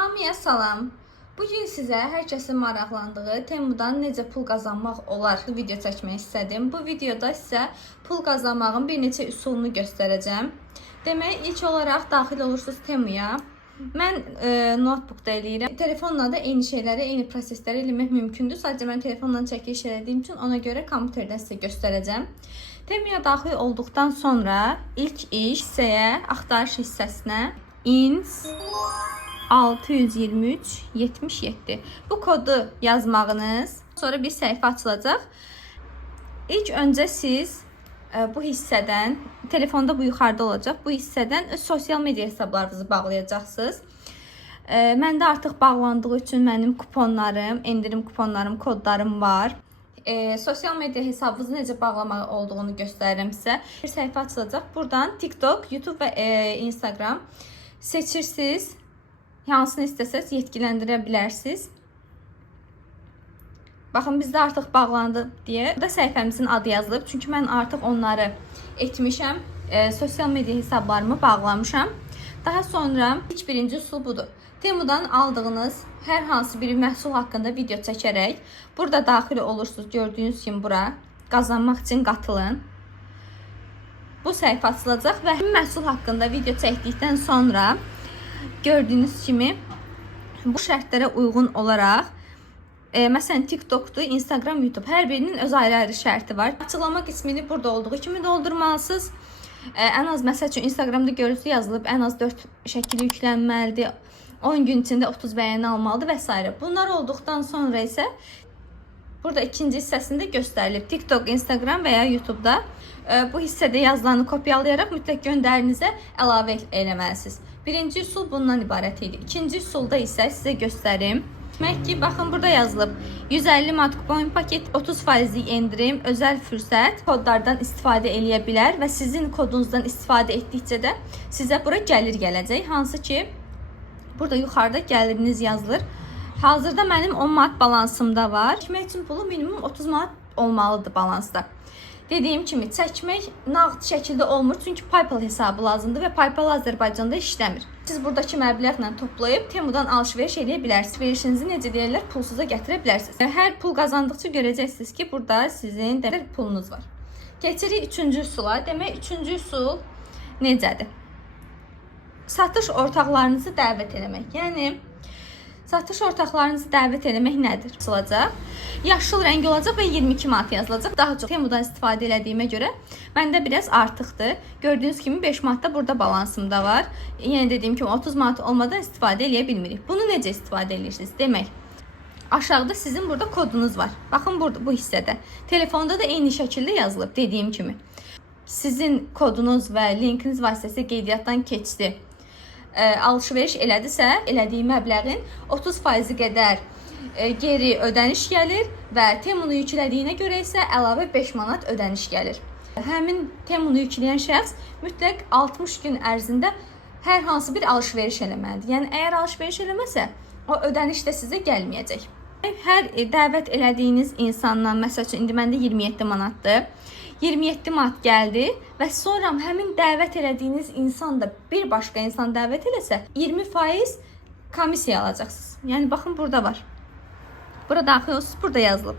Hamıya salam. Bugün sizə hər kəsin maraqlandığı Temudan necə pul qazanmaq olar video çəkmək istədim. Bu videoda sizə pul qazanmağın bir neçə üsulunu göstərəcəm. Demək, ilk olaraq daxil olursunuz Temuya. Mən notebookda eləyirəm. Telefonla da eyni şeyləri, eyni prosesləri eləmək mümkündür. Sadəcə mən telefonla çəkiliş elədiyim üçün ona görə kompüterdən sizə göstərəcəm. Temuya daxil olduqdan sonra ilk iş hissəyə, axtarış hissəsinə ins 623 77 bu kodu yazmağınız, sonra bir səhifə açılacaq. İlk öncə siz bu hissədən, telefonda bu yuxarıda olacaq, bu hissədən öz sosial media hesablarınızı bağlayacaqsınız. Məndə artıq bağlandığı üçün mənim kuponlarım, endirim kuponlarım, kodlarım var. Sosial media hesabınızı necə bağlamağı olduğunu göstərirəm sizə. Bir səhifə açılacaq. Buradan TikTok, YouTube və Instagram seçirsiniz. Hansını istəsəz yetkiləndirə bilərsiniz. Baxın, bizdə artıq bağlandı deyə. Burada səhifəmizin adı yazılıb. Çünki mən artıq onları etmişəm. Sosial media hesablarımı bağlamışam. Daha sonra birinci üsul budur. Temudan aldığınız hər hansı bir məhsul haqqında video çəkərək burada daxil olursunuz. Gördüyünüz kimi bura qazanmaq üçün qatılın. Bu səhifə açılacaq və məhsul haqqında video çəkdikdən sonra gördüyünüz kimi bu şərtlərə uyğun olaraq məsələn TikTok'dur, Instagram, YouTube hər birinin öz ayrı-ayrı şərti var. Açıqlama qismini burada olduğu kimi doldurmalısınız. Ən az məsəl üçün Instagramda görüntü yazılıb, ən az 4 şəkili yüklənməlidir. 10 gün içində 30 bəyəni almalıdır və s. Bunlar olduqdan sonra isə burada ikinci hissəsində göstərilib. TikTok, Instagram və ya YouTube'da bu hissədə yazılanı kopyalayaraq mütləq göndərinizə əlavə eləməlisiniz. Birinci üsul bundan ibarət idi. İkinci üsulda isə sizə göstərim. Demək ki, baxın burada yazılıb. 150 manat kupon paket, 30% endirim, özəl fürsət, kodlardan istifadə eləyə bilər və sizin kodunuzdan istifadə etdikcə də sizə bura gəlir gələcək. Hansı ki, burada yuxarıda gəliriniz yazılır. Hazırda mənim 10 manat balansımda var. Çəkmək üçün pulu minimum 30 manat olmalıdır balansda. Dediyim kimi, çəkmək nağd şəkildə olmur, çünki PayPal hesabı lazımdır və PayPal Azərbaycanda işləmir. Siz buradakı məbləğlə toplayıb Temudan alış-veriş eləyə bilərsiniz. Verişinizi necə deyirlər, pulsuza gətirə bilərsiniz. Hər pul qazandıqca görəcəksiniz ki, burada sizin də pulunuz var. Keçirik üçüncü üsula. Demək, üçüncü üsul necədir? Satış ortaqlarınızı dəvət eləmək. Yəni, satış ortaqlarınızı dəvət eləmək nədir? Açılacaq. Yaşıl rəng olacaq və 22 manat yazılacaq. Daha çox Temudan istifadə elədiyimə görə məndə biraz artıqdır. Gördüyünüz kimi 5 manat da burada balansımda var. Yəni dediyim kimi 30 manat olmadan istifadə eləyə bilmirik. Bunu necə istifadə edirsiniz? Demək, aşağıda sizin burada kodunuz var. Baxın burada bu hissədə. Telefonda da eyni şəkildə yazılıb dediyim kimi. Sizin kodunuz və linkiniz vasitəsilə qeydiyyatdan keçdi. Alış-veriş elədisə, elədiyi məbləğin 30% qədər geri ödəniş gəlir və Temunu yüklədiyinə görə isə əlavə 5 manat ödəniş gəlir. Həmin Temunu yükləyən şəxs mütləq 60 gün ərzində hər hansı bir alış-veriş eləməlidir. Yəni, əgər alış-veriş eləməsə, o ödəniş də sizə gəlməyəcək. Hər dəvət elədiyiniz insandan, məsəl üçün, indi məndə 27 manatdır. 27 manat gəldi və sonra həmin dəvət elədiyiniz insan da bir başqa insan dəvət eləsə 20% komissiya alacaqsınız. Yəni, baxın, burada var. Burada daxil olsunuz, burada yazılıb.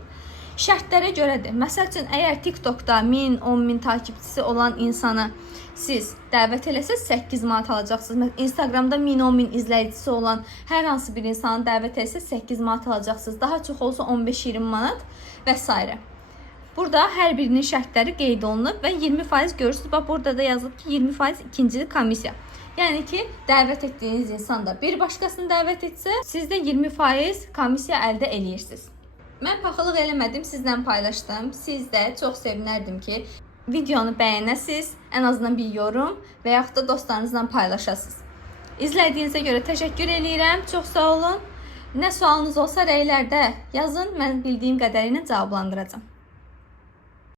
Şərtlərə görədir. Məsəl üçün, əgər TikTok'da 1000, 10.000 takipçisi olan insanı siz dəvət eləsəz 8 manat alacaqsınız. Instagramda 1000, 10.000 izləyicisi olan hər hansı bir insanı dəvət eləsəz 8 manat alacaqsınız. Daha çox olsa 15-20 manat və s. Burada hər birinin şərtləri qeyd olunub və 20% görürsünüz. Bax, burada da yazılıb ki, 20% ikinci komissiya. Yəni ki, dəvət etdiyiniz insan da bir başqasını dəvət etsə, siz də 20% komissiya əldə eləyirsiniz. Mən paxıllıq eləmədim, sizlə paylaşdım. Siz də çox sevinərdim ki, videonu bəyənəsiniz, ən azından bir yorum və yaxud da dostlarınızla paylaşasınız. İzlədiyinizə görə təşəkkür edirəm, çox sağ olun. Nə sualınız olsa rəylərdə yazın, mən bildiyim qədərilə cavablandıracağım.